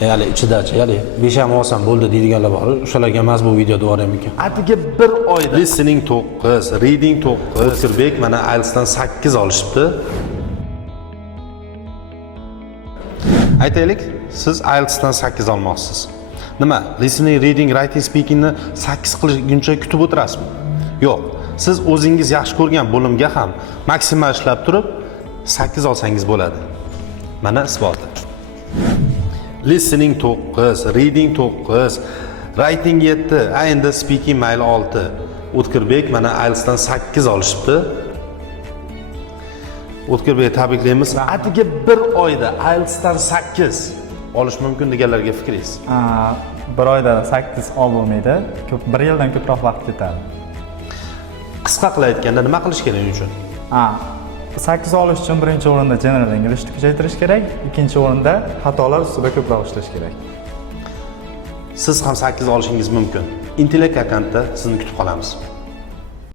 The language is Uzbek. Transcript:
Ya'ni ichidachi, ya'ni 5 ham olsam bo'ldi deydiganlar bor. O'shalarga emas bu videoda bor ekan. Atigi 1 oyda Listening 9, reading 9, O'tkirbek mana IELTSdan 8 olishibdi. Aytaylik, siz IELTSdan 8 olmoqsiz. Nima? Listening, reading, writing, speakingni 8 qilguncha kutib o'tirasizmi? Yo'q. Siz o'zingiz yaxshi ko'rgan bo'limga ham maksimal ishlab turib 8 olsangiz bo'ladi. Mana isboti. Listening 9, reading 9, writing 7, endi speaking mayli 6. O'tkirbek mana IELTSdan 8 olishibdi. O'tkirbek tabriklaymiz. Atigi 1 oyda IELTSdan 8 olish mumkin deganlarga fikringiz? 1 oyda 8 olmaydi. Ko'p 1 yildan ko'proq vaqt ketadi. Qisqa qilib aytganda nima qilish kerak uchun? 8 olish uchun birinchi o'rinda general Englishni kuchaytirish kerak, ikkinchi o'rinda xatolar ustida ko'proq ishlash kerak. Siz ham 8 olishingiz mumkin. Intellect akkantda sizni kutib qolamiz.